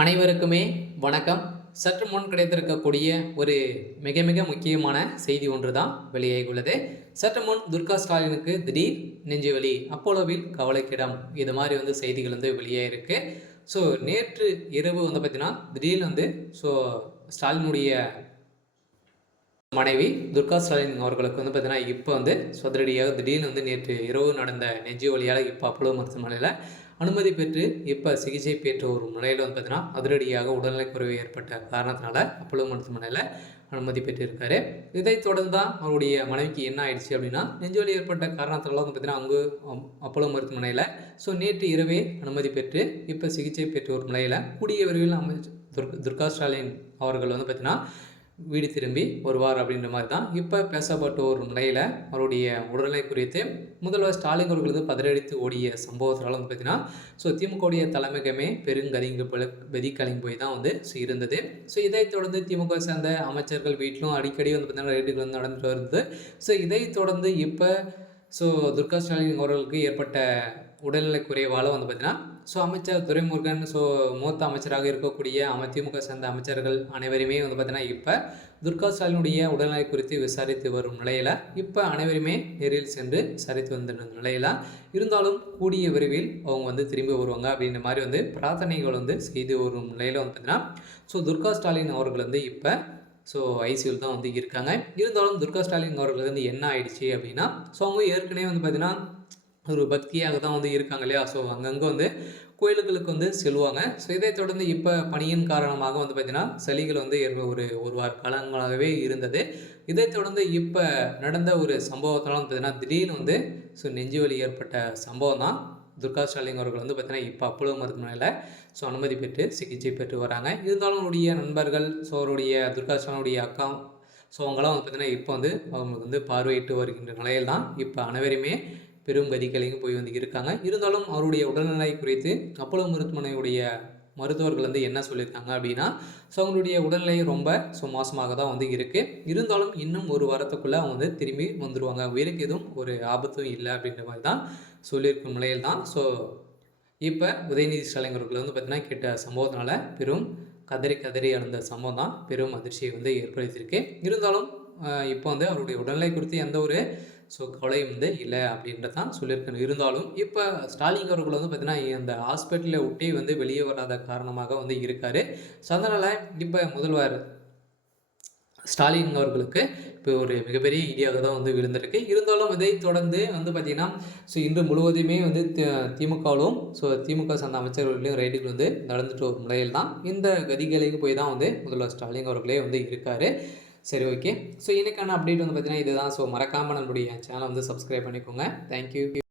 அனைவருக்குமே வணக்கம். சற்று முன் கிடைத்திருக்கக்கூடிய ஒரு மிக மிக முக்கியமான செய்தி ஒன்று தான் வெளியாகியுள்ளது. சற்று முன் துர்கா ஸ்டாலினுக்கு திடீர் நெஞ்சுவலி, அப்போலோவில் கவலைக்கிடம், இது மாதிரி செய்திகள் வெளியாயிருக்கு. ஸோ நேற்று இரவு பார்த்தீங்கன்னா திடீர்னு ஸ்டாலினுடைய மனைவி துர்கா ஸ்டாலின் அவர்களுக்கு பார்த்தீங்கன்னா இப்போ சதுரடியாக திடீர்னு நேற்று இரவு நடந்த நெஞ்சு வலியால் இப்போ அப்போலோ மருத்துவமனையில் அனுமதி பெற்று இப்போ சிகிச்சை பெற்ற ஒரு முறையில் பார்த்தீங்கன்னா அதிரடியாக உடல்நலக்குறைவு ஏற்பட்ட காரணத்தினால அப்போலோ மருத்துவமனையில் அனுமதி பெற்றிருக்காரு. இதைத் தொடர்ந்து தான் அவருடைய மனைவிக்கு என்ன ஆயிடுச்சு அப்படின்னா, நெஞ்சுவலி ஏற்பட்ட காரணத்தால் பார்த்தீங்கன்னா அங்கு அப்போலோ மருத்துவமனையில் நேற்று இரவே அனுமதி பெற்று இப்போ சிகிச்சை பெற்ற ஒரு நிலையில் கூடிய விரைவில் துர்கா ஸ்டாலின் அவர்கள் பார்த்தீங்கன்னா வீடு திரும்பி வருவார் அப்படின்ற மாதிரி தான் இப்போ பேசப்பட்ட ஒரு நிலையில் அவருடைய உடல்நிலை குறித்து முதல்வர் ஸ்டாலின் அவர்கள் பதறடித்து ஓடிய சம்பவத்தால் பார்த்தீங்கன்னா திமுகவுடைய தலைமையகமே பெதிக்கலிங் போய் தான் இருந்தது. இதைத் தொடர்ந்து திமுக சேர்ந்த அமைச்சர்கள் வீட்டிலும் அடிக்கடி பார்த்தீங்கன்னா ரைடுகள் நடந்துட்டு வருது. இதைத் தொடர்ந்து இப்போ துர்கா ஸ்டாலின் அவர்களுக்கு ஏற்பட்ட உடல்நிலை குறைவால் பார்த்தீங்கன்னா அமைச்சர் துரைமுருகன் மூத்த அமைச்சராக இருக்கக்கூடிய திமுக சேர்ந்த அமைச்சர்கள் அனைவருமே பார்த்தீங்கன்னா இப்போ துர்கா ஸ்டாலினுடைய உடல்நிலை குறித்து விசாரித்து வரும் நிலையில் இப்போ அனைவருமே நேரில் சென்று விசாரித்து வந்த நிலையில் இருந்தாலும் கூடிய விரைவில் அவங்க திரும்பி வருவாங்க அப்படின்ற மாதிரி பிரார்த்தனைகள் செய்து வரும் நிலையில் பார்த்தீங்கன்னா துர்கா ஸ்டாலின் அவர்கள் இப்போ ஐசியூவில் தான் இருக்காங்க. இருந்தாலும் துர்கா ஸ்டாலின் அவர்களுக்கு என்ன ஆயிடுச்சு அப்படின்னா அவங்க ஏற்கனவே பார்த்தீங்கன்னா ஒரு பக்தியாக தான் இருக்காங்க இல்லையா. அங்கங்கே கோயில்களுக்கு செல்வாங்க. இதைத் தொடர்ந்து இப்போ பணியின் காரணமாக பார்த்தீங்கன்னா சளிகள் ஒரு வார காலங்களாகவே இருந்தது. இதைத் தொடர்ந்து இப்போ நடந்த ஒரு சம்பவத்தால் பார்த்தீங்கன்னா திடீர்னு நெஞ்சு வலி ஏற்பட்ட சம்பவம் தான் துர்கா ஸ்டாலின் அவர்கள் பார்த்தீங்கன்னா இப்போ அப்போலோ மருத்துவமனையில் அனுமதி பெற்று சிகிச்சை பெற்று வராங்க. இருந்தாலும் அவருடைய நண்பர்கள் அவருடைய துர்கா ஸ்டாலினுடைய அக்கா அவங்களாம் பார்த்தீங்கன்னா இப்போ அவங்களுக்கு பார்வையிட்டு வருகின்ற நிலையில் தான் இப்போ அனைவருமே பெரும் கதிகளையும் போய் இருக்காங்க. இருந்தாலும் அவருடைய உடல்நிலை குறித்து அப்போலோ மருத்துவமனையுடைய மருத்துவர்கள் என்ன சொல்லியிருக்காங்க அப்படின்னா அவங்களுடைய உடல்நிலை ரொம்ப மோசமாக தான் இருக்குது. இருந்தாலும் இன்னும் ஒரு வாரத்துக்குள்ளே அவங்க திரும்பி வந்துடுவாங்க, உயிருக்கு எதுவும் ஒரு ஆபத்தும் இல்லை அப்படின்ற மாதிரி தான் சொல்லியிருக்கும் நிலையில் தான் இப்போ உதயநிதி ஸ்டாலின் அவர்கள் பார்த்தீங்கன்னா கேட்ட சம்பவத்தினால பெரும் கதறி அடைந்த சம்பவம் தான் பெரும் அதிர்ச்சியை ஏற்படுத்தியிருக்கு. இருந்தாலும் இப்போ அவருடைய உடல்நிலை குறித்து எந்த ஒரு கவலையும் இல்லை அப்படின்றது தான் சொல்லியிருக்கணும். இருந்தாலும் இப்போ ஸ்டாலின் அவர்கள் பார்த்தீங்கன்னா இந்த ஹாஸ்பிட்டலில் விட்டே வெளியே வராத காரணமாக இருக்கார். அதனால் இப்போ முதல்வர் ஸ்டாலின் அவர்களுக்கு இப்போ ஒரு மிகப்பெரிய இடியாக தான் விழுந்திருக்கு. இருந்தாலும் இதை தொடர்ந்து பார்த்திங்கன்னா இன்று முழுவதுமே திமுகவும் திமுக சார்ந்த அமைச்சர்களையும் ரைடுகள் நடந்துட்டு ஒரு நிலையில் தான் இந்த கதிகளையும் போய் தான் முதல்வர் ஸ்டாலின் அவர்களே இருக்கார். சரி, ஓகே. இன்றைக்கான அப்டேட் பார்த்தீங்கன்னா இதுதான். மறக்காமல் நம்மளுடைய சேனலை சப்ஸ்கிரைப் பண்ணிக்கோங்க. தேங்க்யூ.